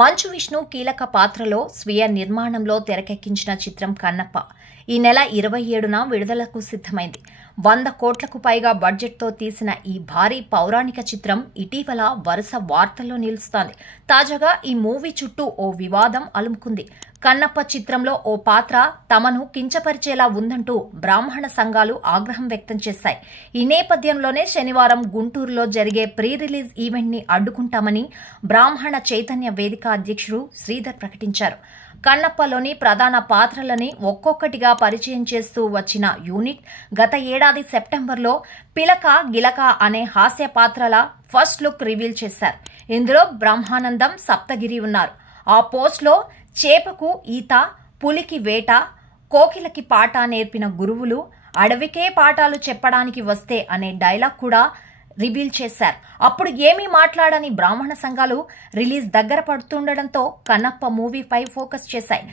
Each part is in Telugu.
మంచు విష్ణు కీలక పాత్రలో స్వీయ నిర్మాణంలో తెరకెక్కించిన చిత్రం కన్నప్ప ఈ నెల 27న విడుదలకు సిద్ధమైంది. 100 కోట్లకు పైగా బడ్జెట్తో తీసిన ఈ భారీ పౌరాణిక చిత్రం ఇటీవల వరుస వార్తల్లో నిలుస్తోంది. తాజాగా ఈ మూవీ చుట్టూ ఓ వివాదం అలుముకుంది. కన్నప్ప చిత్రంలో ఓ పాత్ర తమను కించపరిచేలా ఉందంటూ బ్రాహ్మణ సంఘాలు ఆగ్రహం వ్యక్తం చేశాయి. ఈ నేపథ్యంలోనే శనివారం గుంటూరులో జరిగే ప్రీ రిలీజ్ ఈవెంట్ ని అడ్డుకుంటామని బ్రాహ్మణ చైతన్య వేదిక అధ్యక్షుడు శ్రీధర్ ప్రకటించారు. కన్నప్పలోని ప్రధాన పాత్రలని ఒక్కొక్కటిగా పరిచయం చేస్తూ వచ్చిన యూనిట్ గత ఏడాది సెప్టెంబర్లో పిలక గిలక అనే హాస్య పాత్రల ఫస్ట్ లుక్ రివీల్ చేశారు. ఇందులో బ్రహ్మానందం, సప్తగిరి ఉన్నారు. ఆ పోస్ట్లో చేపకు ఈత, పులికి వేట, కోకిలకి పాట నేర్పిన గురువులు అడవికే పాఠాలు చెప్పడానికి వస్తే అనే డైలాగ్ కూడా రివీల్ చేశారు. అప్పుడు ఏమీ మాట్లాడని బ్రాహ్మణ సంఘాలు రిలీజ్ దగ్గర పడుతుండటంతో కన్నప్ప మూవీపై ఫోకస్ చేశాయి.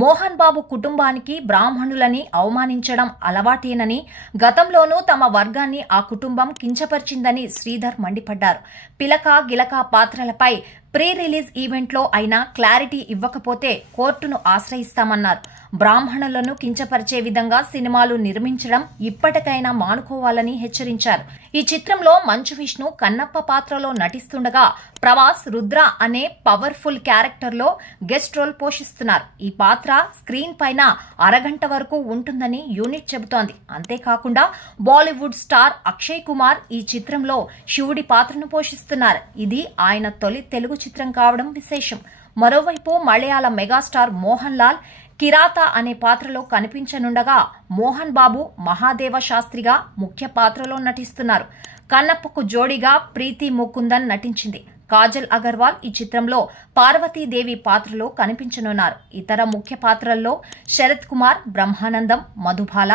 మోహన్ బాబు కుటుంబానికి బ్రాహ్మణులని అవమానించడం అలవాటేనని, గతంలోనూ తమ వర్గాన్ని ఆ కుటుంబం కించపరిచిందని శ్రీధర్ మండిపడ్డారు. పిలక గిలక పాత్రలపై ప్రీ రిలీజ్ ఈవెంట్లో అయినా క్లారిటీ ఇవ్వకపోతే కోర్టును ఆశ్రయిస్తామన్నారు. బ్రాహ్మణులను కించపరిచే విధంగా సినిమాలు నిర్మించడం ఇప్పటికైనా మానుకోవాలని హెచ్చరించారు. ఈ చిత్రంలో మంచు విష్ణు కన్నప్ప పాత్రలో నటిస్తుండగా ప్రభాస్ రుద్ర అనే పవర్ఫుల్ క్యారెక్టర్లో గెస్ట్ రోల్ పోషిస్తున్నారు. ఈ పాత్ర స్క్రీన్ పైన అరగంట వరకు ఉంటుందని యూనిట్ చెబుతోంది. అంతేకాకుండా బాలీవుడ్ స్టార్ అక్షయ్ కుమార్ ఈ చిత్రంలో శివుడి పాత్రను పోషిస్తున్నారు. ఇది ఆయన తొలి తెలుగు చిత్రం కావడం విశేషం. మరోవైపు మలయాళ మెగాస్టార్ మోహన్ లాల్ కిరాత అనే పాత్రలో కనిపించనుండగా మోహన్ బాబు మహాదేవ శాస్త్రిగా ముఖ్య పాత్రలో నటిస్తున్నారు. కన్నప్పకు జోడీగా ప్రీతి ముకుందన్ నటించింది. కాజల్ అగర్వాల్ ఈ చిత్రంలో పార్వతీదేవి పాత్రలో కనిపించనున్నారు. ఇతర ముఖ్య పాత్రల్లో శరత్ కుమార్, బ్రహ్మానందం, మధుబాల,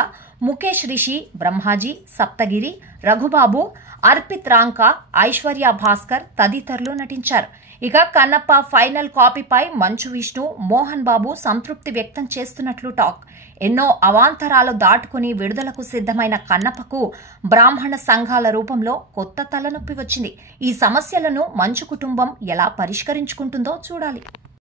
ముఖేష్ రిషి, బ్రహ్మాజీ, సప్తగిరి, రఘుబాబు, అర్పిత్ రాంకా, ఐశ్వర్య భాస్కర్ తదితరులు నటించారు. ఇక కన్నప్ప ఫైనల్ కాపీపై మంచు విష్ణు, మోహన్ బాబు సంతృప్తి వ్యక్తం చేస్తున్నట్లు టాక్. ఎన్నో అవాంతరాలు దాటుకుని విడుదలకు సిద్ధమైన కన్నప్పకు బ్రాహ్మణ సంఘాల రూపంలో కొత్త తలనొప్పి వచ్చింది. ఈ సమస్యలను మంచు కుటుంబం ఎలా పరిష్కరించుకుంటుందో చూడాలి.